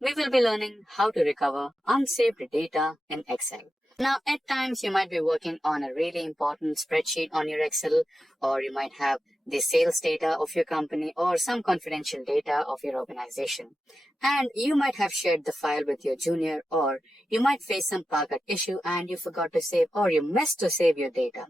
we will be learning how to recover unsaved data in Excel. Now, at times you might be working on a really important spreadsheet on your Excel, or you might have the sales data of your company or some confidential data of your organization. And you might have shared the file with your junior, or you might face some packet issue and you forgot to save, or you missed to save your data.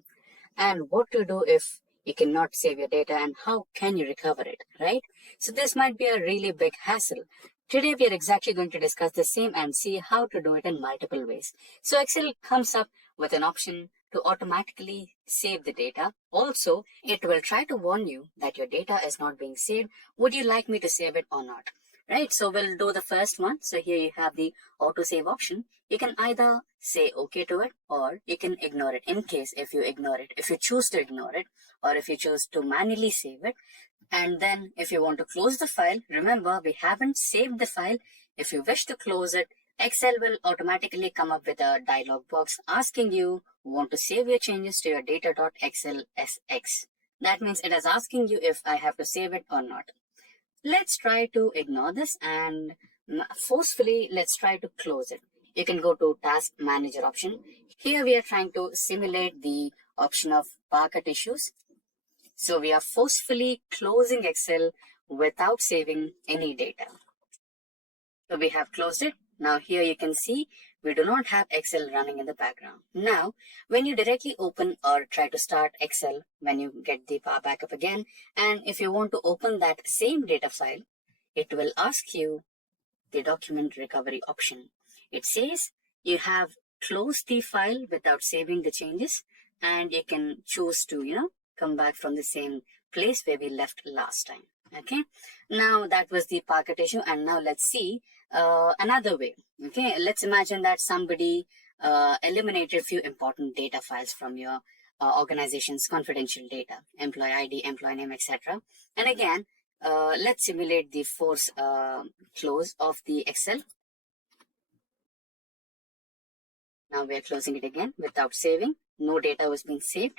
And what to do if you cannot save your data, and how can you recover it, right? So this might be a really big hassle. Today we are exactly going to discuss the same and see how to do it in multiple ways. So Excel comes up with an option to automatically save the data. Also, it will try to warn you that your data is not being saved. Would you like me to save it or not? Right, so we'll do the first one. So here you have the auto save option. You can either say okay to it, or you can ignore it. In case if you ignore it, if you choose to ignore it, or if you choose to manually save it, and then if you want to close the file, remember we haven't saved the file. If you wish to close it, Excel will automatically come up with a dialog box asking you want to save your changes to your data.xlsx. That means it is asking you if I have to save it or not. Let's try to ignore this and forcefully let's try to close it. You can go to Task Manager option. Here we are trying to simulate the option of packet issues. So we are forcefully closing Excel without saving any data. So we have closed it. Now here you can see we do not have Excel running in the background. Now, when you directly open or try to start Excel, when you get the power backup again, and if you want to open that same data file, it will ask you the document recovery option. It says you have closed the file without saving the changes, and you can choose to, come back from the same place where we left last time. Okay, now that was the packet issue, and now let's see another way. Okay, let's imagine that somebody eliminated a few important data files from your organization's confidential data, employee ID, employee name, etc. And again, let's simulate the force close of the Excel. Now we are closing it again without saving. No data was being saved.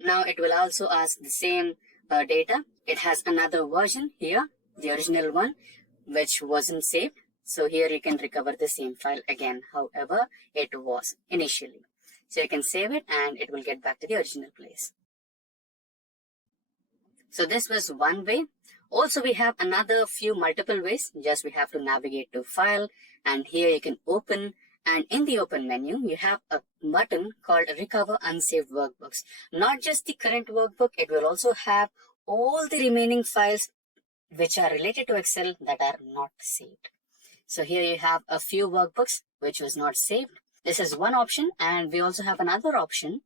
Now it will also ask the same data. It has another version here, the original one, which wasn't saved. So here you can recover the same file again, however it was initially. So you can save it and it will get back to the original place. So this was one way. Also, we have another few multiple ways. Just we have to navigate to File, and here you can open. And in the open menu, you have a button called Recover Unsaved Workbooks. Not just the current workbook, it will also have all the remaining files which are related to Excel that are not saved. So here you have a few workbooks which was not saved. This is one option, and we also have another option.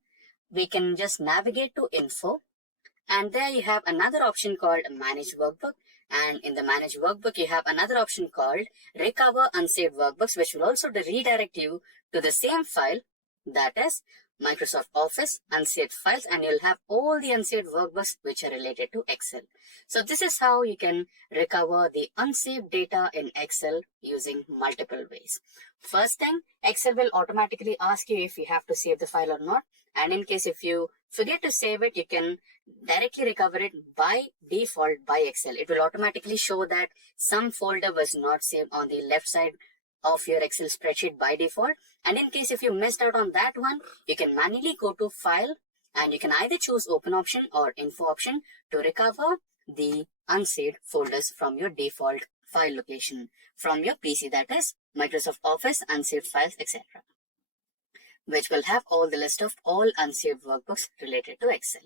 We can just navigate to Info, and there you have another option called Manage Workbook. And in the Manage Workbook, you have another option called Recover Unsaved Workbooks, which will also redirect you to the same file, that is Microsoft Office unsaved files, and you'll have all the unsaved workbooks which are related to Excel. So this is how you can recover the unsaved data in Excel using multiple ways. First thing, Excel will automatically ask you if you have to save the file or not. And in case if you forget to save it, you can directly recover it by default by Excel. It will automatically show that some folder was not saved on the left side of your Excel spreadsheet by default. And in case if you missed out on that one, you can manually go to File, and you can either choose Open option or Info option to recover the unsaved folders from your default file location from your PC, that is Microsoft Office unsaved files, etc., which will have all the list of all unsaved workbooks related to Excel.